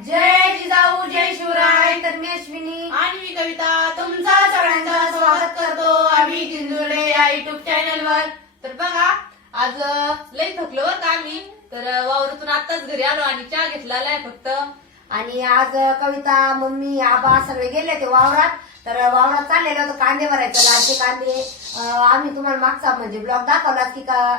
जय जिजाऊ जय शिवराय. तर मी अश्विनी. आणि मी कविता. तुमचा सगळ्यांचं स्वागत करतो आम्ही किंजुर्डे या युट्यूब चॅनल वर. तर बघा आज लई थकलो बरं का आम्ही. तर वावरातून आताच घरी आलो आणि चहा घेतलेला आहे फक्त. आणि आज कविता मम्मी आबा सगळे गेले ते वावरात. तर वावरात चाललेले होते कांदे भरायचं. लालचे कांदे अं, आम्ही तुम्हाला मागचा म्हणजे ब्लॉग दाखवला की का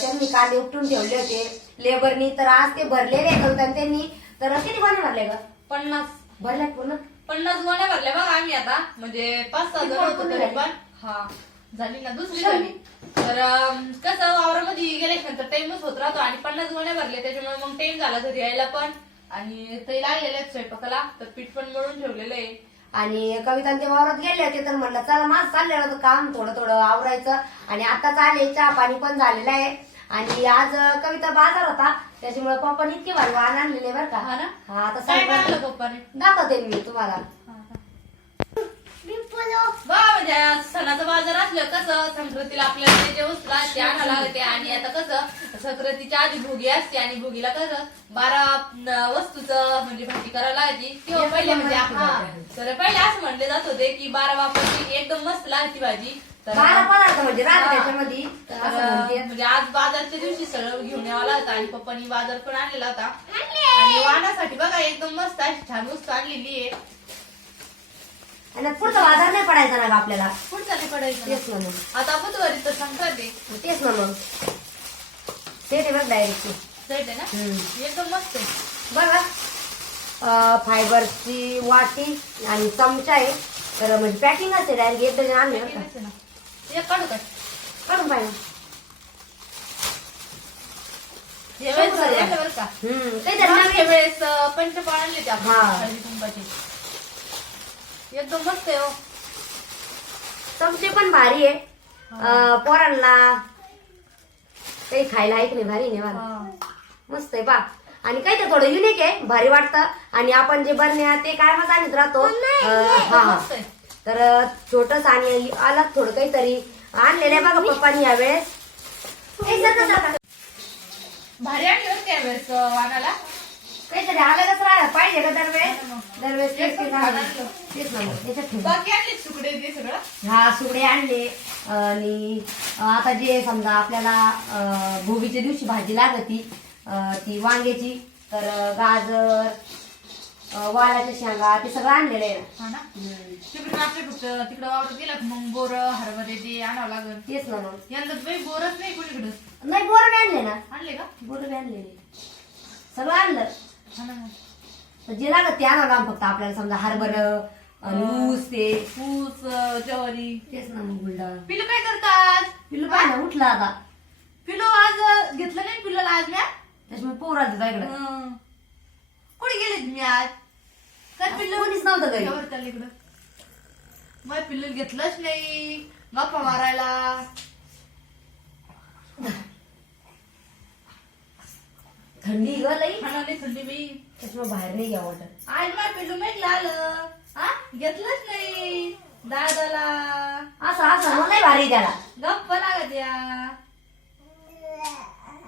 त्यांनी कांदे उपटून ठेवले होते. लेबरनी तर आज ते भरलेले कविता त्यांनी. तर किती गोणे भरले ग? पन्नास. भरल्यात पूर्ण? पन्नास गोण्या भरल्या बघा आम्ही आता. म्हणजे पाच सहा जण होतो तरी पण. हा. झाली ना दुसरी झाली. तर अं, कसं वावरामध्ये गेल्यानंतर टाइमच होत राहतो आणि पन्नास गोण्या भरले त्याच्यामुळे मग टाइम झाला घरी यायला पण. आणि ते लागलेले आहेत स्वयंपाकाला तर पीठ पण मळून ठेवलेलं आहे. आणि कविता ते वावरात गेले होते तर म्हणलं चला माझं चाललेलं होतं काम थोडं थोडं आवरायचं. आणि आता चालले चहा पाणी पण झालेलं आहे. आणि आज कविता बाजार होता. त्याच्यामुळे पप्पानी इतके भारी वाण आणलेले बरं का. हा ना? हा आता काय स्वयंपाक- आणलं पप्पाने? दाखवते मी तुम्हाला. बा म्हणजे सणाचा बाजार असलं कसं संक्रांतीला आपल्याला जे जे वस्तू आहेत ते आणावं लागते आणि आता कसं संक्रांतीच्या आधी भोगी असते आणि भोगीला कसं बारा न- वस्तूचं म्हणजे भाजी करायला लागते किंवा पहिले म्हणजे हा. तर पहिले असं म्हणले जात होते की बारा वापरची एकदम मस्त लागते भाजी. बारा पदार्थ म्हणजे राहते हा. त्याच्यामध्ये. असं म्हणते. म्हणजे आज बाजारच्या दिवशी सगळं घेऊन यावं होता आणि पप्पानी बाजार पण आणलेला होता. आणि वाहनासाठी बघा एकदम मस्त अशी छान वस्तू आणलेली आहे. आणि पुढचा बाजार नाही पडायचा ना ग आपल्याला. पुढचा नाही पडायचं. तेच ना मग. आता बुधवारी तर संक्रांती आहे. तेच ना मग. ते ते बघ डायरेक्ट सेट आहे ना? एकदम मस्त आहे. बघा. अं, फायबरची वाटी आणि चमचा आहे. तर म्हणजे पॅकिंग असते डायरेक्ट एकदा आणले बरं का केलंच आहे ना. एक काढू काय? काढून पाहिजे वेळेस शंभर आहे. आणलं बरं का? हम्म. काही मागच्या वेळेस अं, पंचपाळ आणले ते आपण हा. हळदी कुंकवाचे. एकदम मस्त आहे हो. चमचे पण भारी आहे. अं, पोरांना काही खायला आहे की नाही भारी नाही मला हा. मस्त आहे पा आणि काही ते थोडं युनिक आहे भारी वाटतं. आणि आपण जे बरण्या ते काय मग आणत राहतो. अं, हा हा. मस्त आहे. तर छोटस आणि अलग थोडं काहीतरी. आणलेलं आहे बघा पप्पानी यावेळेस. भारी आणले बरं का यावेळेस अं, वाणाला काहीतरी अलगच राहा पाहिजे का दरवेळेस? दरवेळेस तेच ते. तेच ना मग, याच्यात ठेव. बाकी आणले तुकडे ते सगळं? हा सुगडे आणले. आणि आता जे समजा आपल्याला अं, भोगीच्या दिवशी भाजी लागती अं, ती वांग्याची तर गाजर वालाच्या शेंगा ते सगळं आणलेलं आहे ना. हा ना? हम्म. तिकडे आपले फक्त तिकडे वावरत गेला की मग बोर हरभरे ते आणावं लागल? तेच ना मग. यंदा बाई बोरच नाही कोणीकडे. नाही बोर बी आणले ना. आणले का? बोर बी आणलेले. सगळं आणलं. हा ना तर जे लागत ते आणावं लागलं फक्त आपल्याला समजा हरभर आणि ऊस ते. ऊस अं, ज्वारी. तेच ना मग गुलडा पिलू काय करतात? पिल्लू पाय ना उठला आता. पिलू आज अं, घेतलं नाही पिल्लूला आज म्या? त्याच्यामुळे पोरा देतो इकडे. हं. कुठे गेले तुम्ही आज काय पिल्लू कोणीच नव्हतं घरी. एवढं त्याला इकडं. मग पिल्लू घेतलंच नाही. गप्पा मारायला. थंडी ग लई. खाणारी थंडी बाई त्याच्यामुळे बाहेर नाही घ्या वाटत. आज माझ्या पिल्लू मेघला आलं हा घेतलंच नाही. दादाला. असं असं मग नाही भारी त्याला. गप्पा लागत या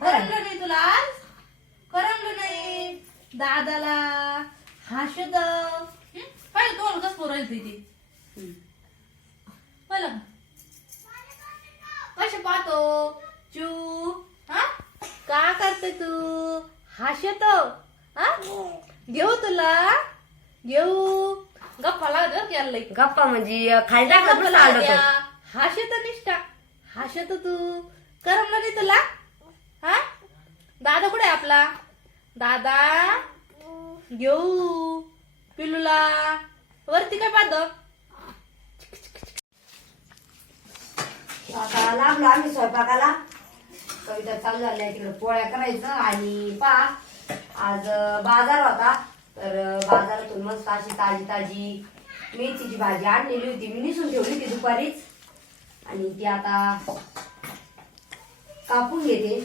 करमलं नाही तुला आज? करमलं नाही. दादाला हाशद. पाहिलं तुम्हाला कसं पोरायचं ते पाहिलं कसे पाहतो? चू. हा? का करते तू? हाशतो हा? घेऊ तुला. घेऊ. गप्पा लागत याला. गप्पा म्हणजे आलं तो. हाशत निष्ठा. हाशत तू. करमलं नाही तुला. हा? दादा कुठे आपला? दादा? घेऊ. पिलूला. वरती काय पाहत? आता लागलो आम्ही स्वयंपाकाला. कविता चालू झाल्या तिकडे पोळ्या करायचं आणि पा आज बाजार होता. तर बाजारातून मस्त अशी ताजी ताजी मेथीची भाजी आणलेली होती. मी निसून ठेवली होती दुपारीच. आणि ती आता कापून घेते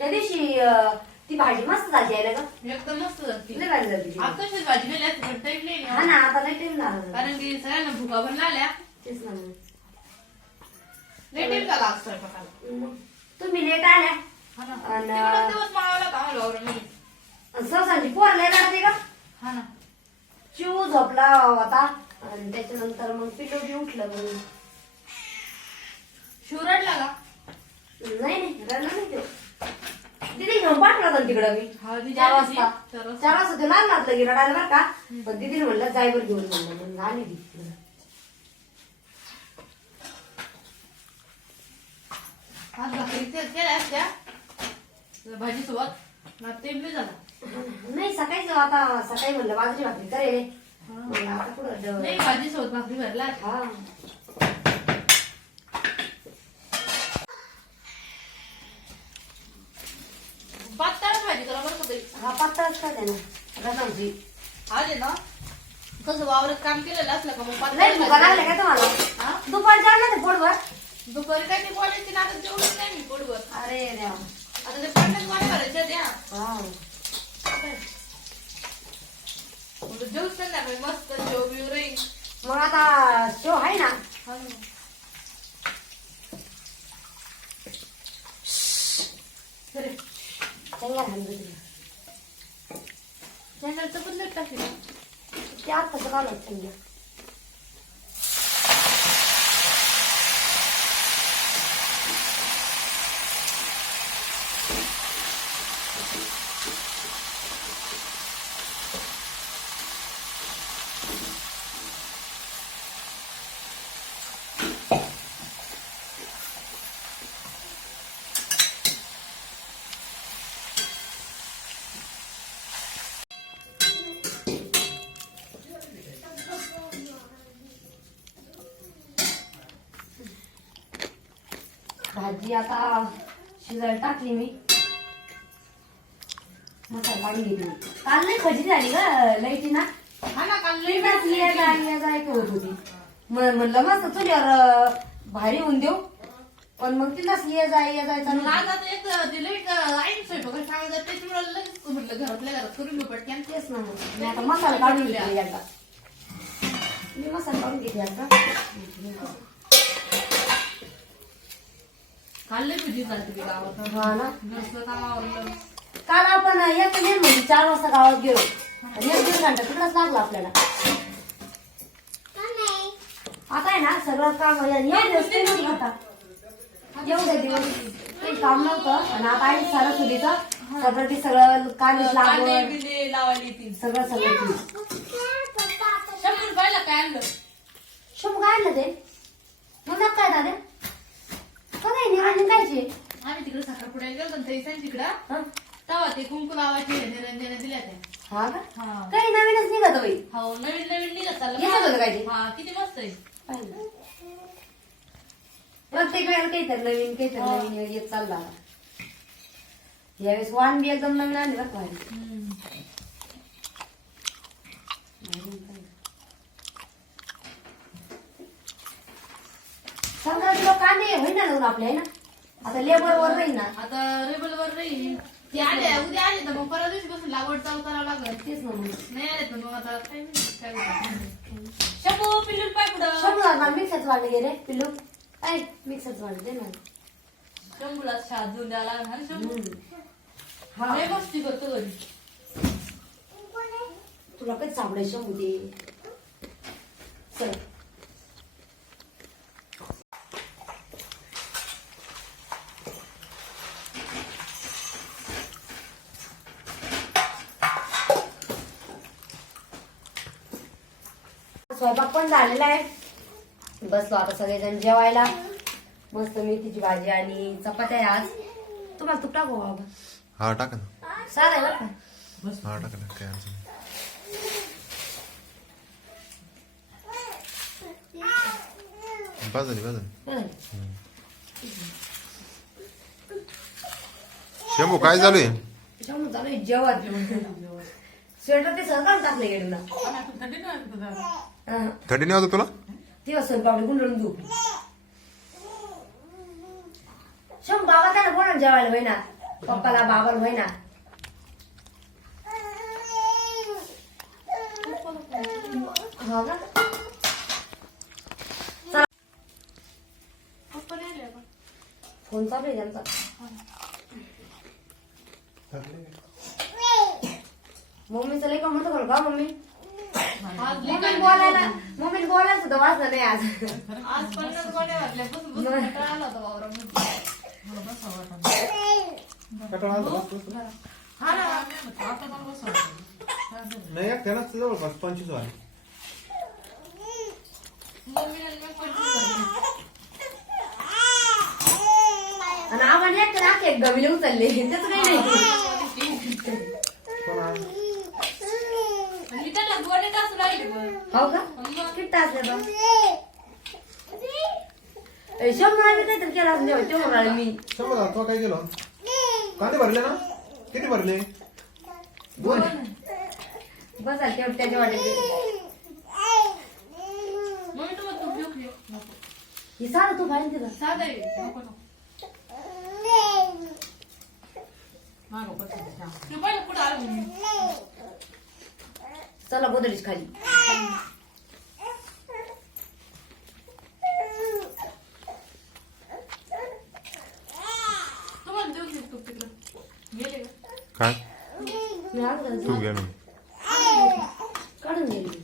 त्या दिवशी अं, ती भाजी मस्त झाली आहे ना ग? एकदम मस्त जाते लय भारी झाली ती. भाजी गेली असती पण टाईम नाही हा ना. ना आता लय टाइम झाला कारण की सगळ्यांना भुका पण लागल्या. तेच ना मग. झाला आज स्वयंपाकाला. मग तुम्ही लेट आल्या. हा ना. आणि- तिकडं दिवस आम्हाला. आणि सहसांची पोर लय रडते का हा ना. झोपला होता आणि त्याच्यानंतर मग पिलो बी उठलं मग शिव रडला का? नाही नाही रडला नाही तो. दिदी घेऊन पाठवला होता तिकडं मी. चार वाजता. चार वाजता. ते लागला होता की रडायला बरं का. पण दिदीने म्हणलं जायवर घेऊन. म्हणलं मग आली ती तिकडं. आज भाकरी ते- केल्या असत्या. भाजी सोबत झाला नाही सकाळीच आता. सकाळी म्हणलं बाजरी भाकरी करेल. म्हणलं आता कुठं नाही भाजी सोबत भाकरी भरला हा पातळ भाजी करा बरं का ताई. हा पातळच काय ना रसांची आहे ना. कसं वावरात काम केलेलं असलं का मग पातळ नाही भुका लागल्या भाजी. का तुम्हाला? हा? दुपार जाणार ते पोटभर? दुपारी काय मी जेवढंच नाही मी पोटभर. अरे देवा. आता ते पन्नास द्या. हा जेवू संध्याकाळी मस्त जेव बिव राहील. मग आता आहे ना. तिला. शेंगाचं पण मीठ टाकली का? ते आत्ताच घालत भाजी आता शिजायला टाकली मी. मसाला काढून घेतली. काल नाही भजी झाली ग लाईटी ना. हा ना काल लई होत होती. म- म्हणलं मस्त चुलीवर अं, भारी होऊन देऊ. पण मग तिलाच लिया जाय या जाय चालू मग आज आता एक दिलं एक आईन स्वयंपाक सांगायचं त्याच्यामुळे लगेच म्हटलं घरातल्या घरात करून घेऊ पटकन तेच ना मग. मी आता मसाला काढून घेतली एकदा. मी मसाला काढून घेतली एकदा. काल लई भजी झाली तुम्ही गावात. हा ना? घरचं काम आवरलं. काल आपण एक नाही म्हणजे चार वाजता गावात गेलो. आणि एक दीड घंटा तिकडच लागला आपल्याला. आता आहे ना सगळं काम एवढे दिवस काही नव्हतं आता. एवढे दिवस काही काम नव्हतं. आणि आता आहे सरस्वतीचं. सगळं ते सगळं कांदे कांदे लागवड. बिंदे लावायला येतील सगळं सगळं. शंभर काय आणलं? शुभ काय आणलं ते? मग नका काय दादा. आम्ही तिकडे साखरपुड्याला गेलो ना तरी तिकडं? तेव्हा ते कुंकू लावायचे निरंजन दिल्या त्या हा का हा काही नवीनच निघत बाई हो नवीन नवीन निघत चाललं येतात होतं काय ते? हा किती मस्त आहे पाहिलं. प्रत्येक वेळेला काहीतरी नवीन काहीतरी हा. नवीन येत चालला यावेळेस वाण बी एकदम नवीन आणली बरं का भारी. हम्म. पंधरा किलो कांदे होईना ना आपले आहे ना आता लेबर वर राहील ना आता रेबल वर राहील ते आले उद्या आले तर मग दिवशी पासून लागवड चालू करावं लागल. तेच ना मग. नाही आले तर मग आता काय माहिती काय होतं. शंभू पिल्लू पाय पुढं. शंभू मला मिक्सरच वाढले गेले पिल्लू. काय मिक्सरच वाढले दे ना. शंभूला शाद देऊन द्यावं लागणार ना शंभू. हा. लय मस्ती करतो घरी. तुला काही सापडाय शंभू दे. चल. स्वयंपाक पण झालेला आहे. बसलो आता सगळेजण जेवायला. मस्त मेथीची भाजी आणि चपात्या आहे आज. तुम्हाला तूप टाकू बाबा? हा टाका ना. सार आहे बरं का? हा टाका ना काय अडचण नाही. बरं. शंभू काय चालू आहे? त्याच्यामुळे चालू आहे जेवण. स्वेटर ते सगळं टाकलं गेलं. थंडी नाही होत तुला तेव्हा स्वयंपाक गुंडळून देऊ बाबा त्याला ना जेवायला होय ना पप्पाला बाबाला होय ना हो का. फोन चालू आहे त्यांचा मम्मीचं करू का मम्मी आज मम्मी बोलायला मम्मी बोलायला सुद्धा वाचलं नाही आज. आज पन्नास कंटाळा आला होता कटाळा आला बस, बस. हा ना. नाही एक त्यालाच जवळपास पंचवीस वाले मम्मी आणि मी पंचवीस भरले. आणि आम्हाला एक तर एक गमिले उचलले त्याचं काही नाही कोण आहे? आणि त्यांना गोणे टाचून राहिले पण. हो का? किती तास आहे बा ए, शंभर आम्ही काहीतरी केला असं जेव्हा ते म्हणून मी. शंभर झाला, तो काय केलं? कांदे भरले ना? किती भरले? दोन. बसाल तेवढं त्याच्या वाटेल. ही सारं तू तिथं कुठं आलं मम्मी? चला गोदडीच खाली? काय? तू घ्या मी. काढून गेली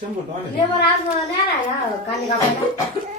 शंभर लेबर आज नाही राहिला कांदे कापायला.